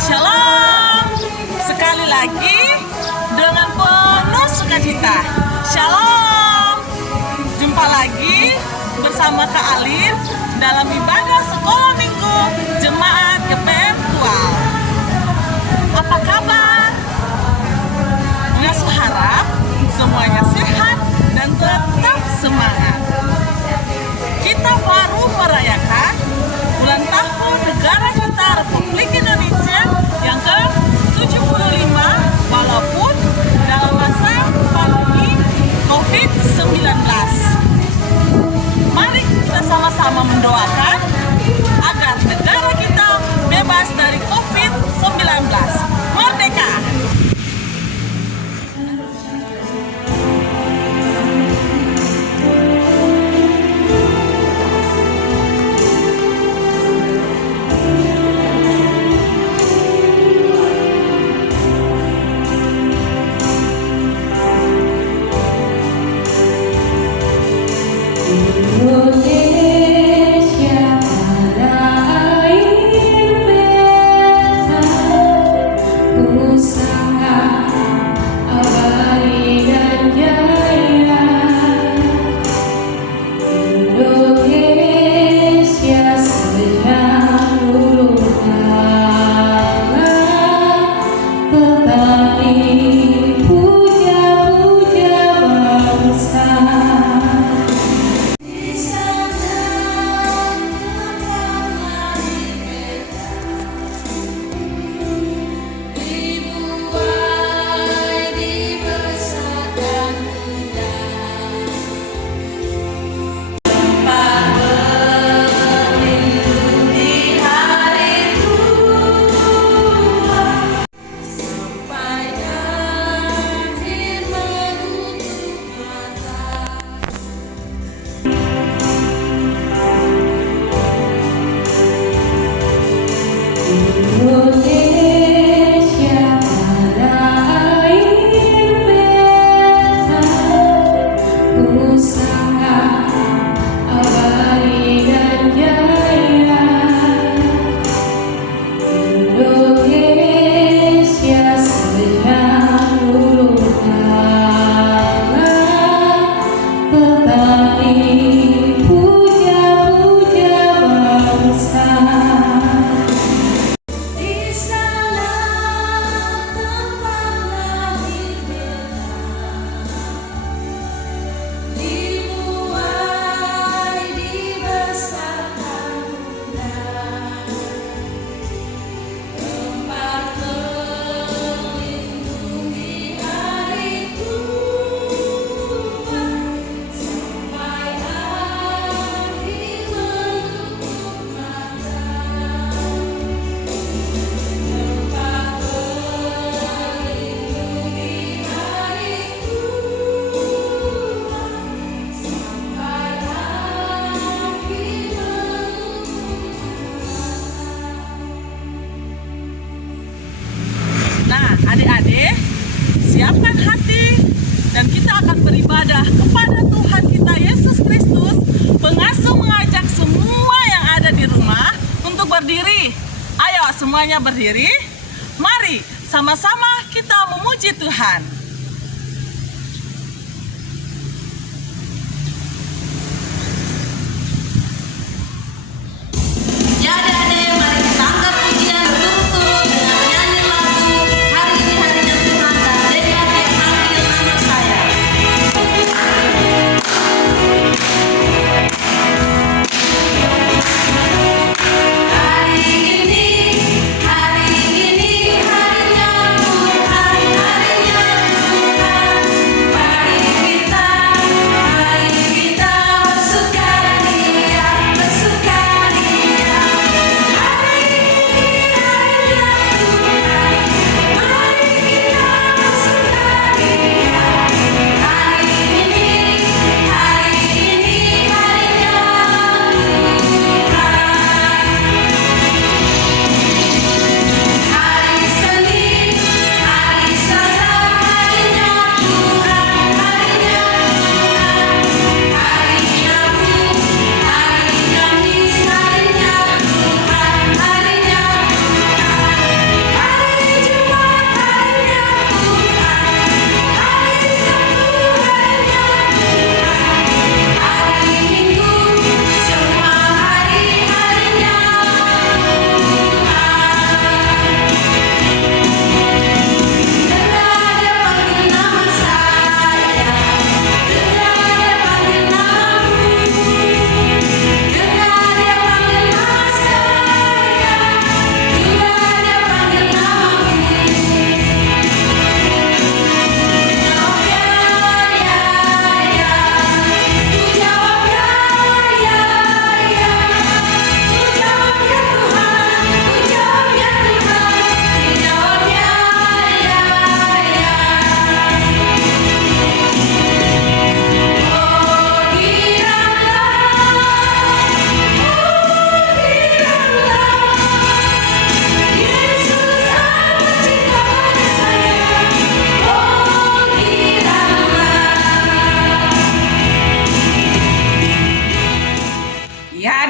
Shalom. Sekali lagi dengan penuh sukacita. Shalom. Jumpa lagi bersama Kak Alif dalam ibadah sekolah minggu Jemaat GPM Tual. Apa kabar? Mengasuh harap semuanya sehat dan tetap semangat. Kita baru merayakan ulang tahun negara kita Republik Indonesia yang ke-75 walaupun dalam masa pandemi COVID-19. Mari kita sama-sama mendoakan agar negara kita bebas dari COVID-19. Merdeka! Adik-adik, siapkan hati dan kita akan beribadah kepada Tuhan kita Yesus Kristus. Pengasuh mengajak semua yang ada di rumah untuk berdiri. Ayo semuanya berdiri. Mari sama-sama kita memuji Tuhan. Harinya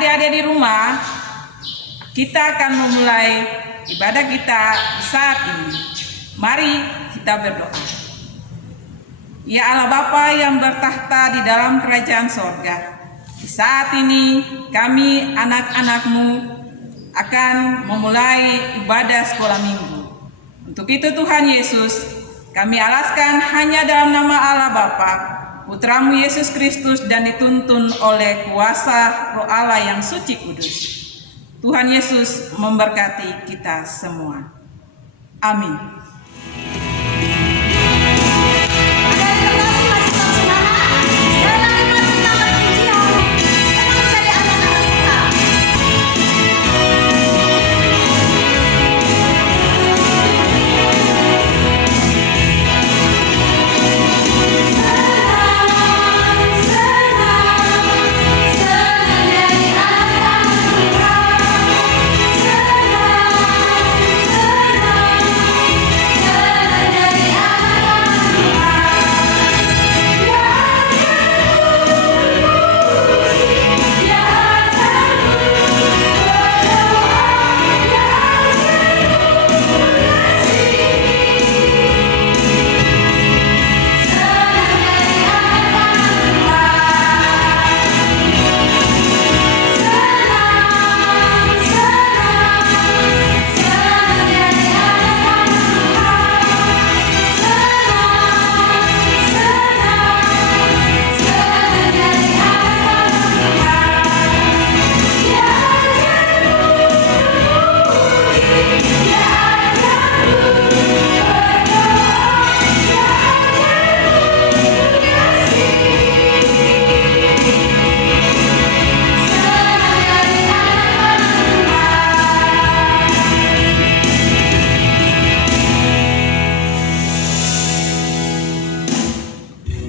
adik-adik di rumah, kita akan memulai ibadah kita saat ini. Mari kita berdoa. Ya Allah Bapa yang bertahta di dalam kerajaan sorga, di saat ini kami anak-anak-Mu akan memulai ibadah sekolah minggu. Untuk itu Tuhan Yesus, kami alaskan hanya dalam nama Allah Bapa, Putra-Mu Yesus Kristus, dan dituntun oleh kuasa Roh Allah yang suci kudus. Tuhan Yesus memberkati kita semua. Amin.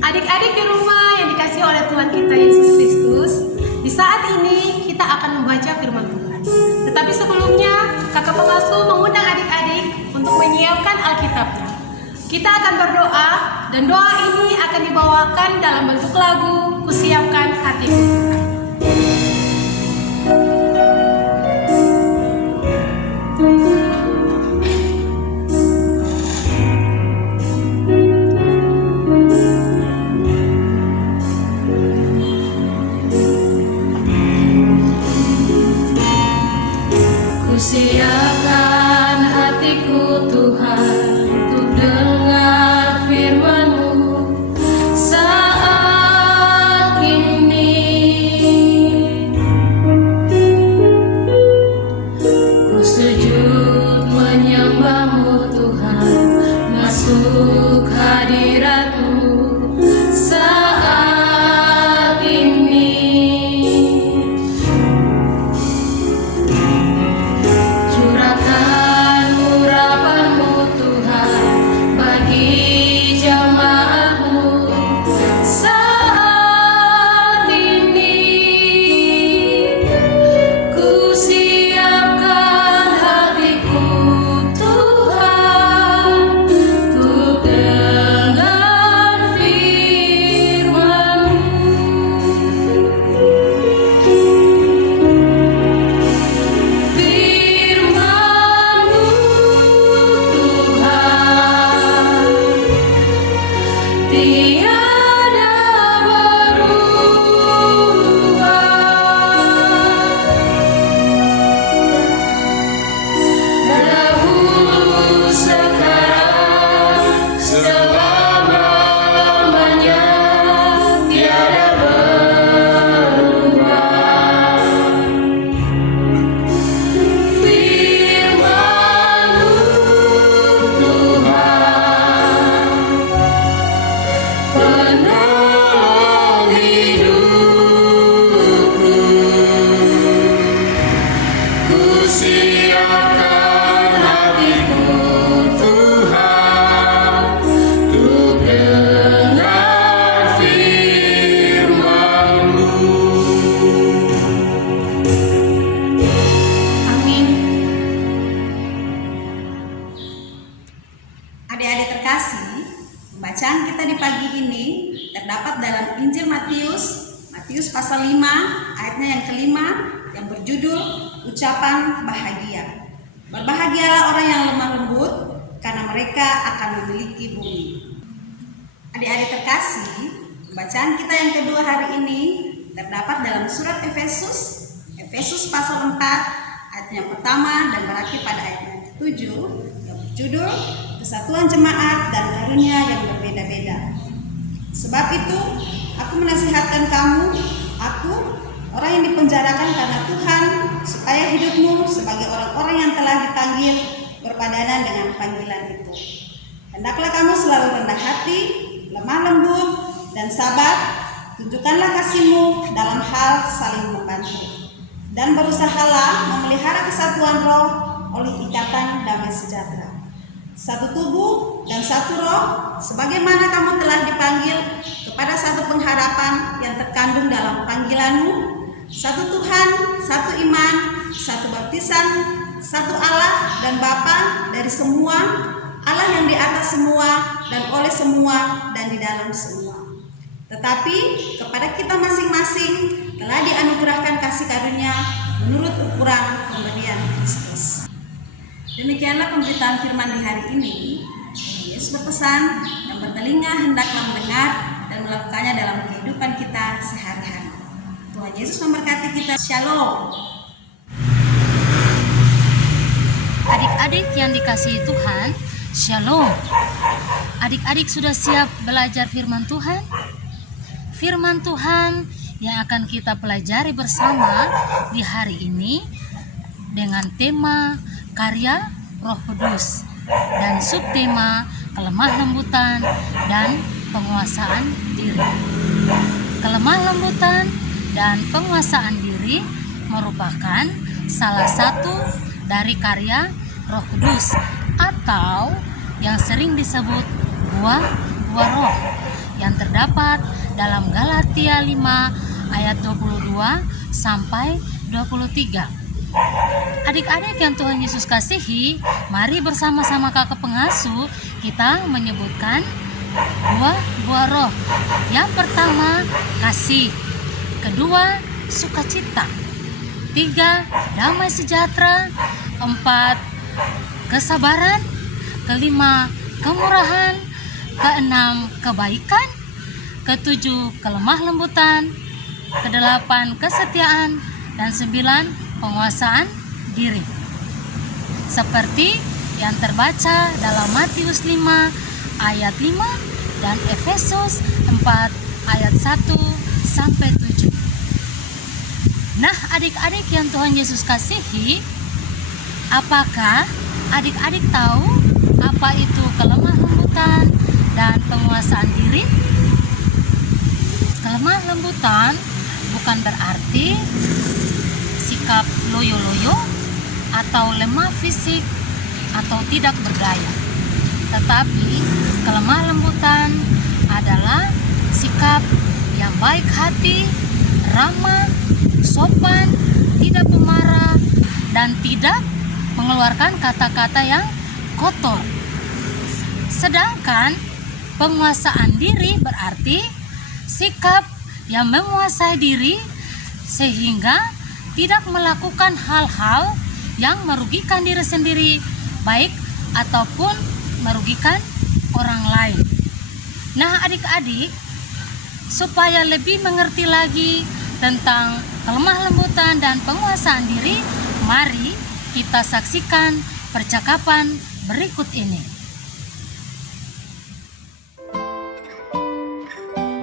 Adik-adik di rumah yang dikasihi oleh Tuhan kita Yesus Kristus, di saat ini kita akan membaca firman Tuhan. Tetapi sebelumnya, kakak pengasuh mengundang adik-adik untuk menyiapkan Alkitabnya. Kita akan berdoa, dan doa ini akan dibawakan dalam bentuk lagu Kusiapkan Hatiku. Siapkan hatiku Tuhan untuk dengar firman-Mu saat ini. berjudul Ucapan Bahagia. Berbahagialah orang yang lemah lembut, karena mereka akan memiliki bumi. Adik-adik terkasih, bacaan kita yang kedua hari ini terdapat dalam surat Efesus pasal 4 ayat yang pertama dan berakhir pada ayat yang ke-7 yang berjudul Kesatuan Jemaat dan Karunia yang Berbeda-beda. Sebab itu, aku menasihatkan kamu, orang yang dipenjarakan karena Tuhan, supaya hidupmu sebagai orang-orang yang telah dipanggil berpadanan dengan panggilan itu. Hendaklah kamu selalu rendah hati, lemah lembut, dan sabar. Tunjukkanlah kasihmu dalam hal saling membantu. Dan berusahalah memelihara kesatuan roh oleh ikatan damai sejahtera. Satu tubuh dan satu roh, sebagaimana kamu telah dipanggil kepada satu pengharapan yang terkandung dalam panggilanmu. Satu Tuhan, satu iman, satu baptisan, satu Allah dan Bapa dari semua, Allah yang di atas semua dan oleh semua dan di dalam semua. Tetapi kepada kita masing-masing telah dianugerahkan kasih karunia menurut ukuran pemberian Kristus. Demikianlah pemberitaan firman di hari ini. Yesus berpesan, yang bertelinga hendaklah mendengar dan melakukannya dalam kehidupan kita sehari-hari. Tuhan Yesus memberkati kita. Shalom. Adik-adik yang dikasihi Tuhan, Shalom. Adik-adik sudah siap belajar firman Tuhan? Firman Tuhan yang akan kita pelajari bersama di hari ini dengan tema karya Roh Kudus dan subtema kelemah lembutan dan penguasaan diri. Kelemah lembutan dan penguasaan diri merupakan salah satu dari karya Roh Kudus atau yang sering disebut buah-buah roh yang terdapat dalam Galatia 5 ayat 22 sampai 23. Adik-adik yang Tuhan Yesus kasihi, mari bersama-sama kakak pengasuh kita menyebutkan buah-buah roh. Yang pertama, kasih. Kedua, sukacita. 3, damai sejahtera. 4, kesabaran. 5, kemurahan. 6, kebaikan. 7, kelemah lembutan. 8, kesetiaan. Dan 9, penguasaan diri. Seperti yang terbaca dalam Matius 5 ayat 5 dan Efesus 4 ayat 1 sampai 7. Nah, adik-adik yang Tuhan Yesus kasihi, apakah adik-adik tahu apa itu kelemah lembutan dan penguasaan diri? Kelemah lembutan bukan berarti sikap loyo-loyo atau lemah fisik atau tidak berdaya. Tetapi kelemah lembutan adalah sikap yang baik hati, ramah, sopan, tidak pemarah, dan tidak mengeluarkan kata-kata yang kotor. Sedangkan penguasaan diri berarti sikap yang menguasai diri sehingga tidak melakukan hal-hal yang merugikan diri sendiri, baik ataupun merugikan orang lain. Nah, adik-adik, supaya lebih mengerti lagi tentang kelemah lembutan dan penguasaan diri, mari kita saksikan percakapan berikut ini.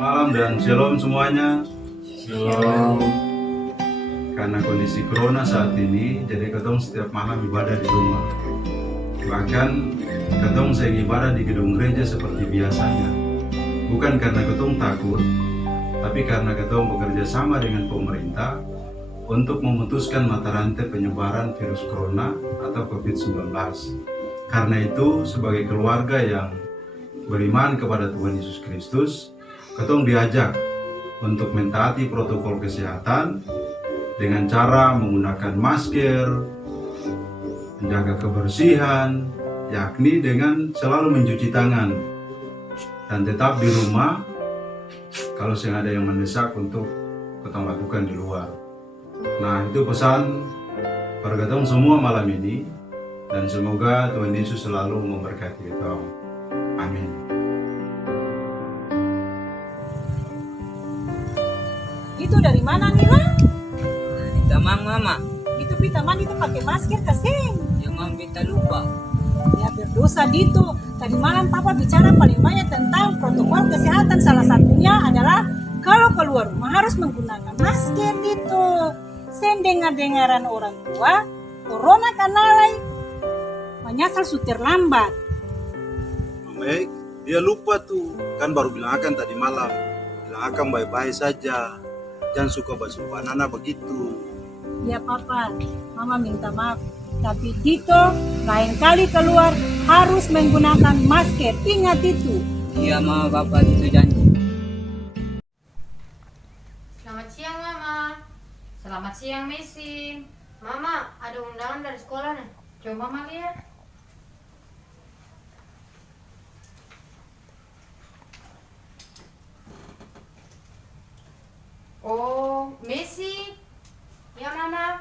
Malam dan shalom semuanya. Shalom. Karena kondisi corona saat ini, jadi ketong setiap malam ibadah di rumah. Bahkan ketong sering ibadah di gedung gereja seperti biasanya. Bukan karena ketong takut, tapi karena ketong bekerja sama dengan pemerintah untuk memutuskan mata rantai penyebaran virus corona atau COVID-19. Karena itu, sebagai keluarga yang beriman kepada Tuhan Yesus Kristus, ketong diajak untuk mentaati protokol kesehatan dengan cara menggunakan masker, menjaga kebersihan, yakni dengan selalu mencuci tangan, dan tetap di rumah kalau sedang ada yang mendesak untuk ketong lakukan di luar. Nah, itu pesan perkataan semua malam ini, dan semoga Tuhan Yesus selalu memberkati kita. Amin. Itu dari mana nih lah? Tamang mama, Itu Pitaman itu pakai masker kasing. yang mam beta lupa. Ya berdosa Dito. Tadi malam Papa bicara paling banyak tentang protokol kesehatan. Salah satunya adalah kalau keluar rumah harus menggunakan masker Dito. Sen dengar-dengaran orang tua, corona kanalai menyasar sutir lambat. Baik, dia lupa tuh, kan baru bilang akan tadi malam, bilang akan baik-baik saja, jangan suka basuh anak begitu. Ya Papa, Mama minta maaf. Tapi Dito lain kali keluar harus menggunakan masker. Ingat itu. Iya mama, bapak itu janji. Selamat siang Mama. Selamat siang Messi. Mama, ada undangan dari sekolah nih. Coba Mama lihat. Oh, Messi. Ya Mama.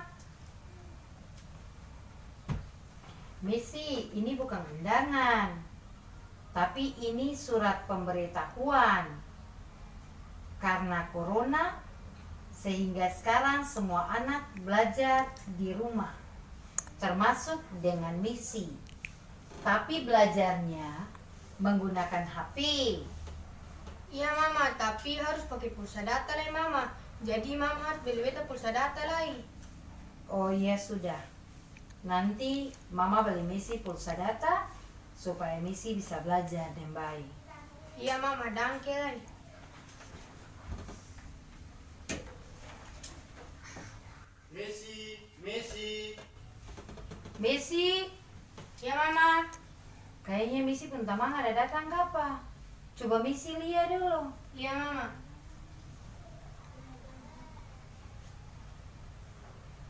Messi, ini bukan undangan. Tapi ini surat pemberitahuan. Karena corona, sehingga sekarang semua anak belajar di rumah, termasuk dengan Messi. Tapi belajarnya menggunakan HP. Iya Mama, tapi harus pakai pulsa data lah Mama. Jadi Mama harus beli beta pulsa data lagi. Oh iya sudah. Nanti Mama beli Messi pulsa data supaya Messi bisa belajar dengan baik. Iya Mama, dangke lagi. Messi, Iya Mama. kayaknya Messi pun tamang ada datang apa? Coba Messi lihat dulu. Iya Mama.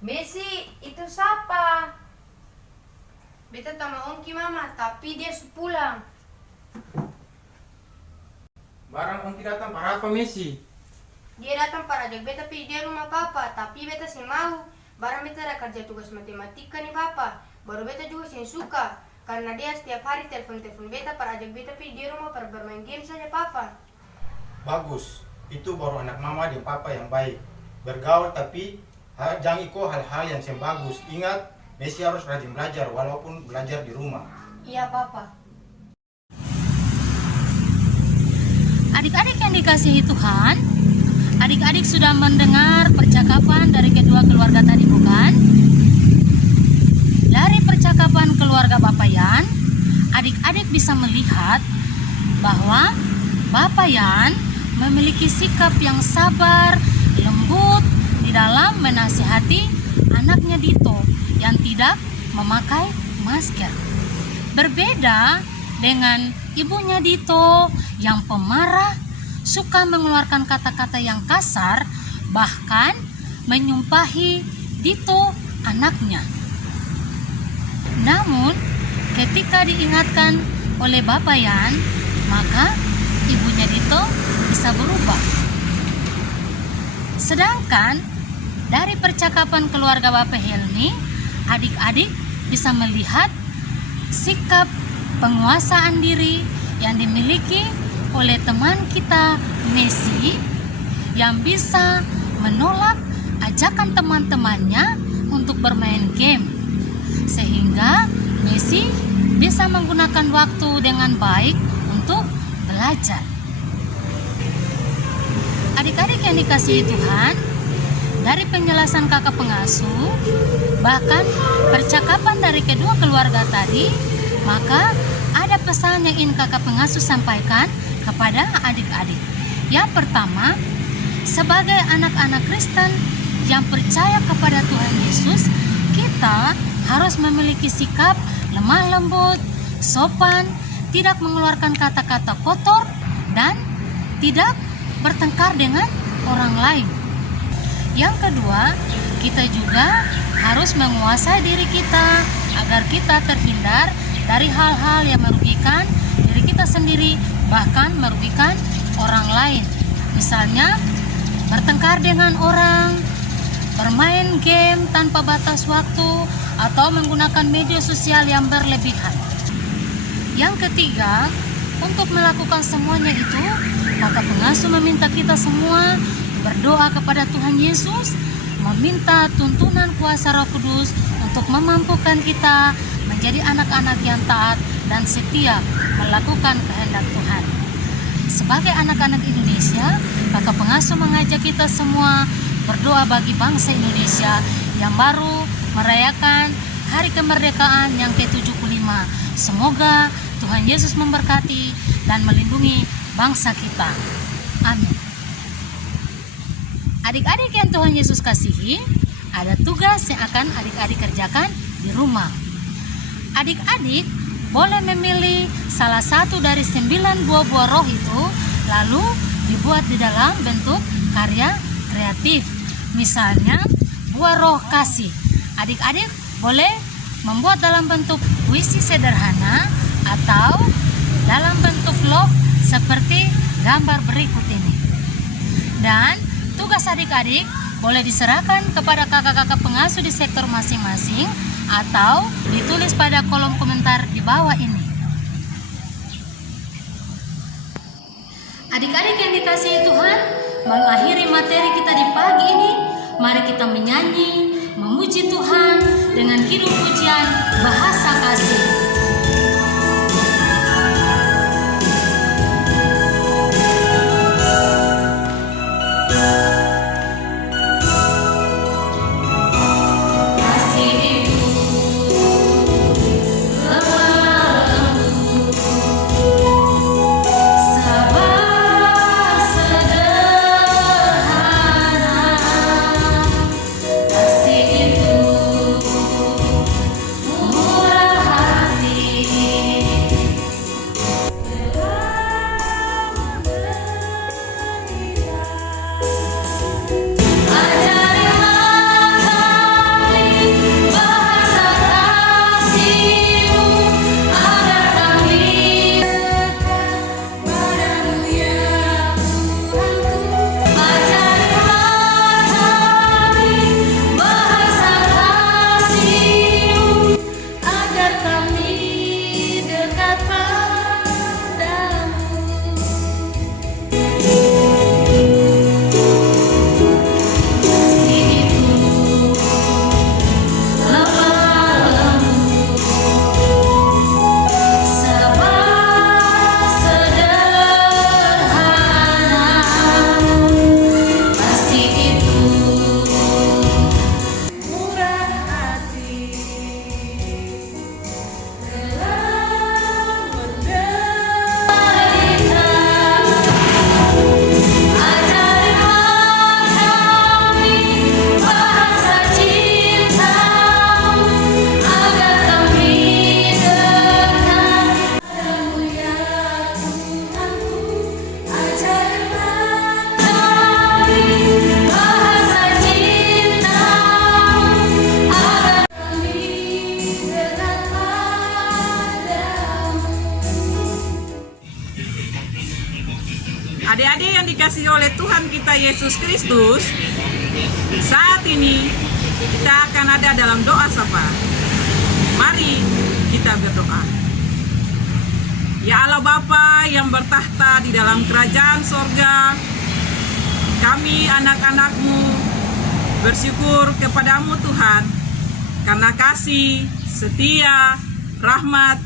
Messi, itu siapa? Beta sama Ongki Mama, tapi dia pulang. Barang Ongki datang para apa Messi? Dia datang para ajak beta pergi dia rumah Papa, tapi beta sih mau. Barang beta ada kerja tugas matematika nih Papa. Baru beta juga sih suka, karena dia setiap hari telepon beta para ajak beta pergi di rumah para bermain game saja Papa. Bagus, itu baru anak mama dan papa yang baik. Bergaul tapi jangan ikut hal-hal yang bagus. Ingat, Messi harus rajin belajar walaupun belajar di rumah. Iya Papa. Adik-adik yang dikasihi Tuhan, adik-adik sudah mendengar percakapan dari kedua keluarga tadi bukan? Dari percakapan keluarga Bapak Yan, adik-adik bisa melihat bahwa Bapak Yan memiliki sikap yang sabar, lembut di dalam menasihati anaknya Dito yang tidak memakai masker. Berbeda dengan ibunya Dito yang pemarah, suka mengeluarkan kata-kata yang kasar, bahkan menyumpahi Dito anaknya. Namun ketika diingatkan oleh Bapak Yan, maka ibunya Dito bisa berubah. Sedangkan dari percakapan keluarga Bapak Helmi, adik-adik bisa melihat sikap penguasaan diri yang dimiliki oleh teman kita Messi yang bisa menolak ajakan teman-temannya untuk bermain game, sehingga Messi bisa menggunakan waktu dengan baik untuk belajar. Adik-adik yang dikasihi Tuhan, dari penjelasan kakak pengasuh, bahkan percakapan dari kedua keluarga tadi, maka ada pesan yang ingin kakak pengasuh sampaikan kepada adik-adik. Yang pertama, sebagai anak-anak Kristen yang percaya kepada Tuhan Yesus, kita harus memiliki sikap lemah lembut, sopan, tidak mengeluarkan kata-kata kotor, dan tidak bertengkar dengan orang lain. Yang kedua, kita juga harus menguasai diri kita agar kita terhindar dari hal-hal yang merugikan diri kita sendiri, bahkan merugikan orang lain. Misalnya bertengkar dengan orang, bermain game tanpa batas waktu, atau menggunakan media sosial yang berlebihan. Yang ketiga, untuk melakukan semuanya itu, kakak pengasuh meminta kita semua berdoa kepada Tuhan Yesus, meminta tuntunan kuasa Roh Kudus untuk memampukan kita menjadi anak-anak yang taat dan setia melakukan kehendak Tuhan. Sebagai anak-anak Indonesia, kakak pengasuh mengajak kita semua berdoa bagi bangsa Indonesia yang baru merayakan hari kemerdekaan yang ke-75. Semoga Tuhan Yesus memberkati dan melindungi bangsa kita. Amin. Adik-adik yang Tuhan Yesus kasihi, ada tugas yang akan adik-adik kerjakan di rumah. Adik-adik boleh memilih salah satu dari 9 buah-buah roh itu, lalu dibuat di dalam bentuk karya kreatif. Misalnya buah roh kasih. Adik-adik boleh membuat dalam bentuk puisi sederhana atau dalam bentuk love seperti gambar berikut ini. Dan tugas adik-adik boleh diserahkan kepada kakak-kakak pengasuh di sektor masing-masing atau ditulis pada kolom komentar di bawah ini. Adik-adik yang dikasihi Tuhan, mengakhiri materi kita di pagi ini, mari kita menyanyi, memuji Tuhan dengan kidung pujian bahasa kasih. Adik-adik yang dikasihi oleh Tuhan kita Yesus Kristus, saat ini kita akan ada dalam doa sapa. Mari kita berdoa. Ya Allah Bapa yang bertahta di dalam kerajaan sorga, kami anak-anak-Mu bersyukur kepadamu Tuhan, karena kasih, setia, rahmat,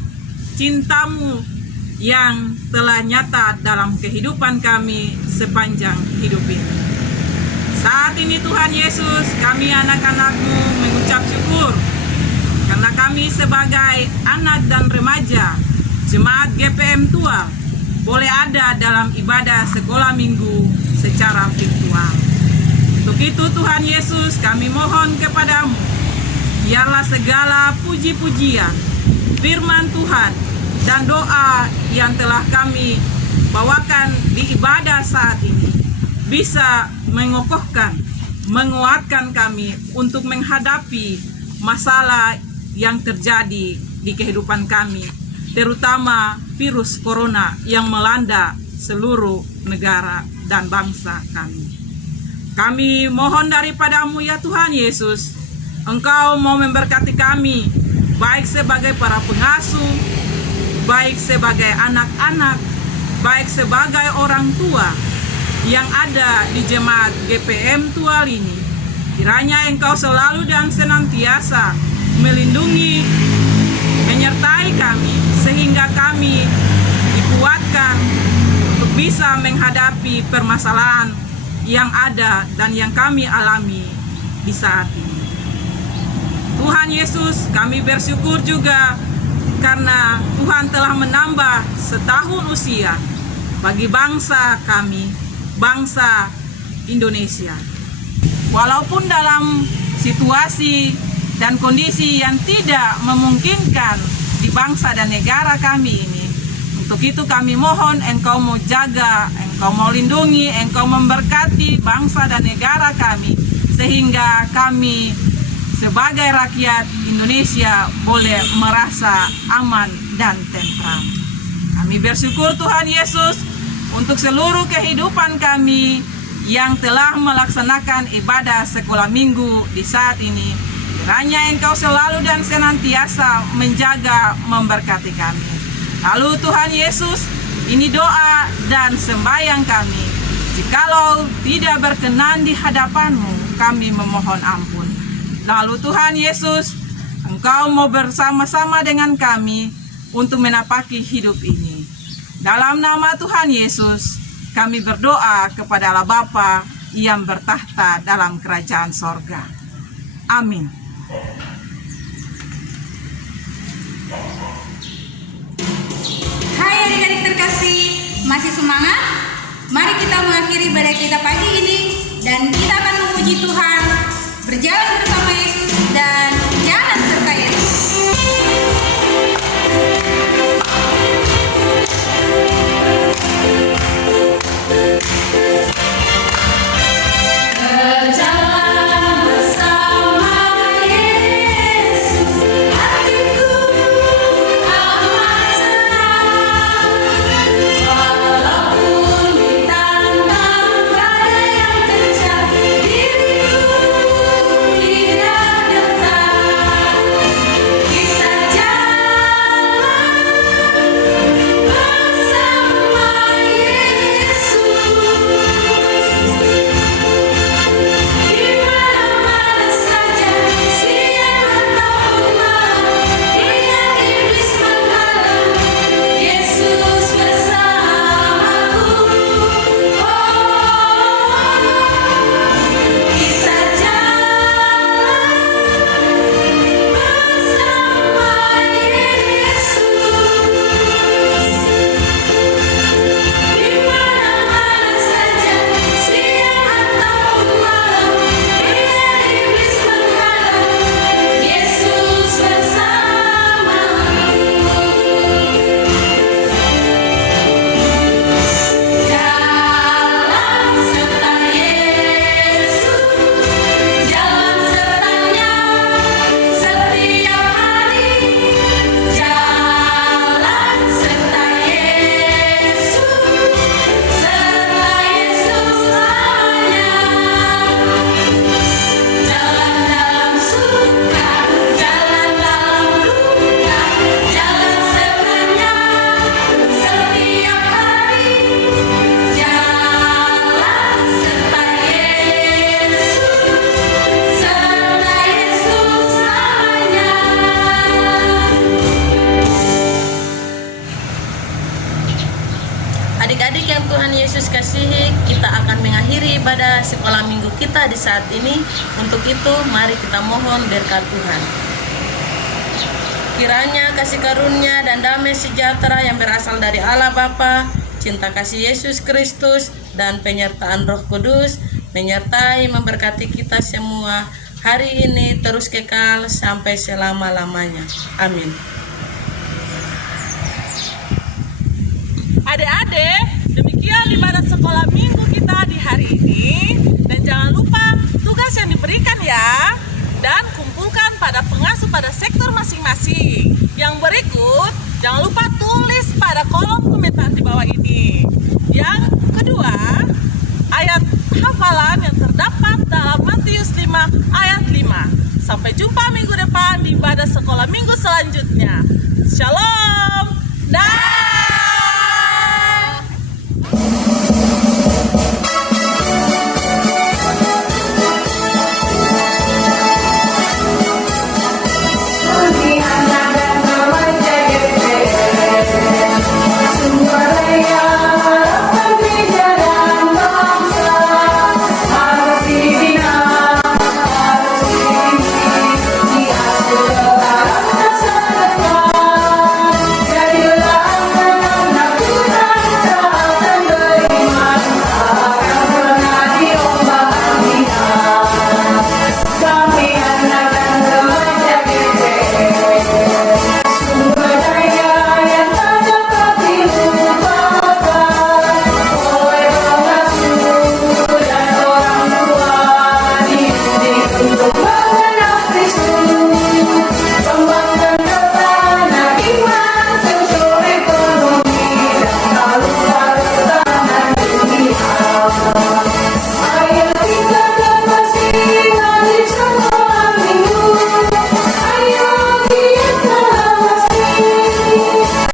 cinta-Mu yang telah nyata dalam kehidupan kami sepanjang hidup ini. Saat ini Tuhan Yesus, kami anak-anak-Mu mengucap syukur karena kami sebagai anak dan remaja Jemaat GPM Tua boleh ada dalam ibadah sekolah minggu secara virtual. Untuk itu Tuhan Yesus, kami mohon kepadamu, biarlah segala puji-pujian, firman Tuhan, dan doa yang telah kami bawakan di ibadah saat ini bisa mengokohkan, menguatkan kami untuk menghadapi masalah yang terjadi di kehidupan kami, terutama virus corona yang melanda seluruh negara dan bangsa kami. Kami mohon daripadamu ya Tuhan Yesus, Engkau mau memberkati kami, baik sebagai para pengasuh, baik sebagai anak-anak, baik sebagai orang tua yang ada di jemaat GPM Tual ini. Kiranya Engkau selalu dan senantiasa melindungi, menyertai kami, sehingga kami dikuatkan untuk bisa menghadapi permasalahan yang ada dan yang kami alami di saat ini. Tuhan Yesus, kami bersyukur juga karena Tuhan telah menambah setahun usia bagi bangsa kami, bangsa Indonesia. Walaupun dalam situasi dan kondisi yang tidak memungkinkan di bangsa dan negara kami ini, untuk itu kami mohon Engkau mau jaga, Engkau mau lindungi, Engkau memberkati bangsa dan negara kami, sehingga kami sebagai rakyat Indonesia boleh merasa aman dan tentram. Kami bersyukur Tuhan Yesus untuk seluruh kehidupan kami yang telah melaksanakan ibadah sekolah minggu di saat ini. Kiranya Engkau selalu dan senantiasa menjaga, memberkati kami. Lalu Tuhan Yesus, ini doa dan sembahyang kami. Jikalau tidak berkenan di hadapan-Mu, kami memohon ampun. Lalu Tuhan Yesus, Engkau mau bersama-sama dengan kami untuk menapaki hidup ini. Dalam nama Tuhan Yesus, kami berdoa kepada Allah Bapa yang bertahta dalam kerajaan sorga. Amin. Hai adik-adik terkasih, masih semangat? Mari kita mengakhiri ibadah kita pagi ini dan kita akan memuji Tuhan, berjalan bersama Yesus dan jalan serta Yesus. Adik-adik yang Tuhan Yesus kasihi, kita akan mengakhiri ibadah sekolah minggu kita di saat ini. Untuk itu, mari kita mohon berkat Tuhan. Kiranya kasih karunia dan damai sejahtera yang berasal dari Allah Bapa, cinta kasih Yesus Kristus, dan penyertaan Roh Kudus menyertai memberkati kita semua hari ini terus kekal sampai selama-lamanya. Amin. Adik-adik, demikian ibadah sekolah minggu kita di hari ini. Dan jangan lupa tugas yang diberikan ya. Dan kumpulkan pada pengasuh pada sektor masing-masing. Yang berikut, jangan lupa tulis pada kolom komentar di bawah ini. Yang kedua, ayat hafalan yang terdapat dalam Matius 5 ayat 5. Sampai jumpa minggu depan di ibadah sekolah minggu selanjutnya. Shalom. Dah.